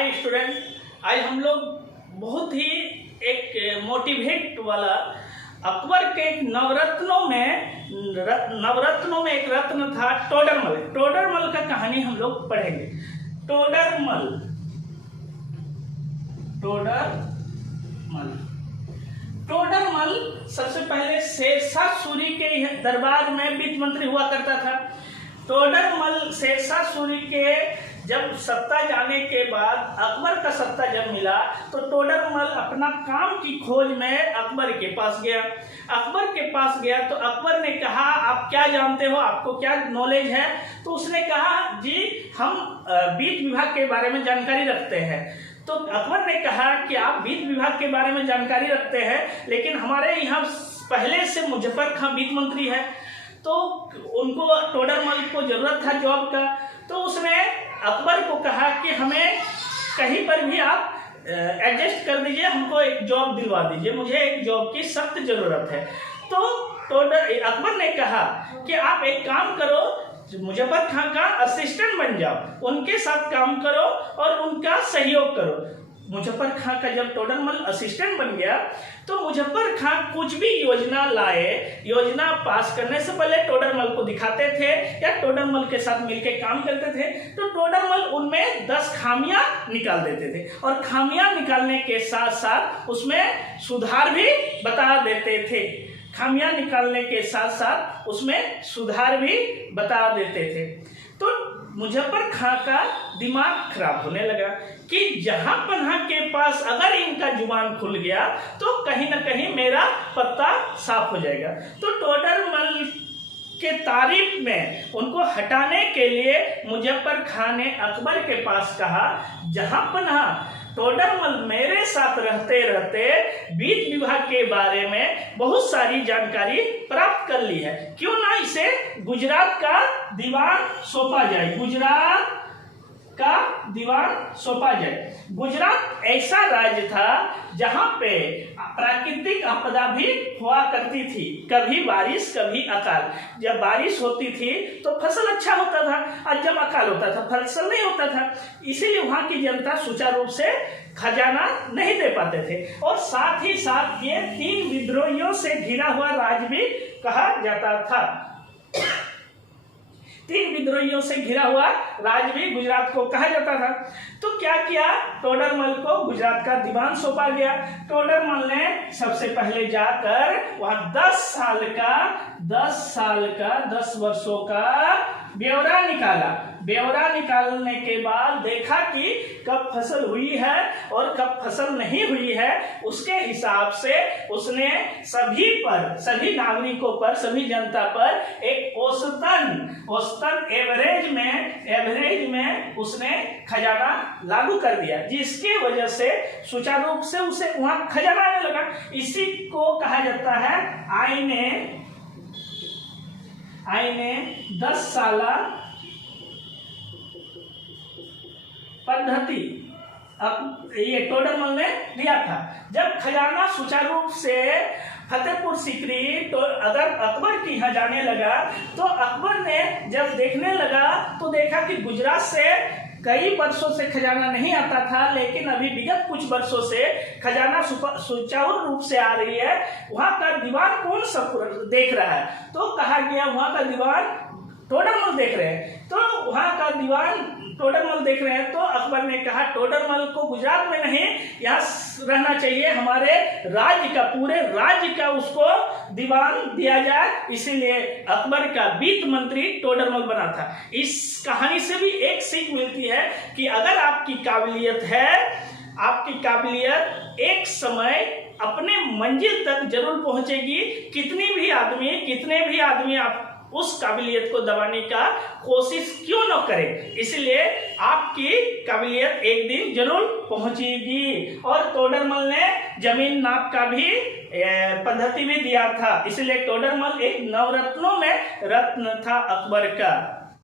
Hi student, आज हम लोग बहुत ही एक मोटिवेट वाला अकबर के नवरत्नों में एक रत्न था टोडरमल। टोडरमल का कहानी हम लोग पढ़ेंगे। टोडरमल सबसे पहले शेरशाह सूरी के दरबार में वित्त मंत्री हुआ करता था। टोडरमल शेरशाह सूरी के जब सत्ता जाने के बाद अकबर का सत्ता जब मिला तो टोडरमल अपना काम की खोज में अकबर के पास गया। तो अकबर ने कहा, आप क्या जानते हो, आपको क्या नॉलेज है? तो उसने कहा, जी हम वित्त विभाग के बारे में जानकारी रखते हैं। तो अकबर ने कहा कि आप वित्त विभाग के बारे में जानकारी रखते हैं, लेकिन हमारे यहाँ पहले से मुजफ्फर खां वित्त मंत्री है, तो उनको टोडरमल को जरूरत था जॉब का। तो उसने अकबर को कहा कि हमें कहीं पर भी आप एडजस्ट कर दीजिए, हमको एक जॉब दिलवा दीजिए, मुझे एक जॉब की सख्त जरूरत है। तो अकबर ने कहा कि आप एक काम करो, मुजफ्फर खां का असिस्टेंट बन जाओ, उनके साथ काम करो और उनका सहयोग करो। मुजफ्फर खां का जब टोडरमल असिस्टेंट बन गया तो मुजफ्फर खां कुछ भी योजना लाए, योजना पास करने से पहले टोडरमल को दिखाते थे या टोडरमल के साथ मिलकर काम करते थे। तो टोडरमल उनमें 10 खामियां निकाल देते थे और खामियां निकालने के साथ साथ उसमें सुधार भी बता देते थे। तो मुजफ्फर खां का दिमाग खराब होने लगा कि जहां पन्हा के पास अगर इनका जुबान खुल गया तो कहीं ना कहीं मेरा पत्ता साफ हो जाएगा। तो टोडरमल के तारीफ में उनको हटाने के लिए मुजफ्फर खां ने अकबर के पास कहा, जहां पन्हा टोडरमल मेरे साथ रहते रहते वित्त विभाग के बारे में बहुत सारी जानकारी प्राप्त कर ली है, क्यों ना इसे गुजरात का दीवान सौंपा जाए। गुजरात ऐसा राज्य था जहां पे प्राकृतिक आपदा भी हुआ करती थी, कभी बारिश कभी अकाल। जब बारिश होती थी तो फसल अच्छा होता था और जब अकाल होता था फसल नहीं होता था, इसीलिए वहां की जनता सुचारू रूप से खजाना नहीं दे पाते थे। और साथ ही साथ ये 3 विद्रोहियों से घिरा हुआ राज्य भी कहा जाता था। 3 विद्रोहियों से घिरा हुआ राज्य भी गुजरात को कहा जाता था। तो क्या किया, टोडरमल को गुजरात का दीवान सौंपा गया। टोडरमल ने सबसे पहले जाकर वहां 10 वर्षों का ब्यौरा निकाला। ब्यौरा निकालने के बाद देखा कि कब फसल हुई है और कब फसल नहीं हुई है, उसके हिसाब से उसने सभी नागरिकों पर, सभी जनता पर एक औसतन एवरेज में उसने खजाना लागू कर दिया, जिसकी वजह से सुचारू रूप से उसे वहां खजाना आने लगा। इसी को कहा जाता है आईने 10 साला पद्धति। अब ये टोडरमल ने दिया था। जब खजाना सुचारू रूप से फतेहपुर सीकरी तो अगर अकबर की यहाँ जाने लगा, तो अकबर ने जब देखने लगा तो देखा कि गुजरात से कई वर्षों से खजाना नहीं आता था, लेकिन अभी विगत कुछ वर्षों से खजाना सुचारू रूप से आ रही है। वहां का दीवान कौन सब देख रहा है? तो कहा गया वहां का दीवान टोडरमल देख रहे हैं। तो वहां का दीवान टोडरमल देख रहे हैं। तो अकबर ने कहा, टोडरमल को गुजरात में नहीं यहाँ रहना चाहिए, हमारे राज्य का, पूरे राज्य का उसको दीवान दिया जाए। इसीलिए अकबर का वित्त मंत्री टोडरमल बना था। इस कहानी से भी एक सीख मिलती है कि अगर आपकी काबिलियत एक समय अपने मंजिल तक जरूर पहुंचेगी। कितने भी आदमी आप उस काबिलियत को दबाने का कोशिश क्यों न करें, इसलिए आपकी काबिलियत एक दिन जरूर पहुंचेगी। और टोडरमल ने जमीन नाप का भी पद्धति भी दिया था, इसलिए टोडरमल एक नवरत्नों में रत्न था अकबर का।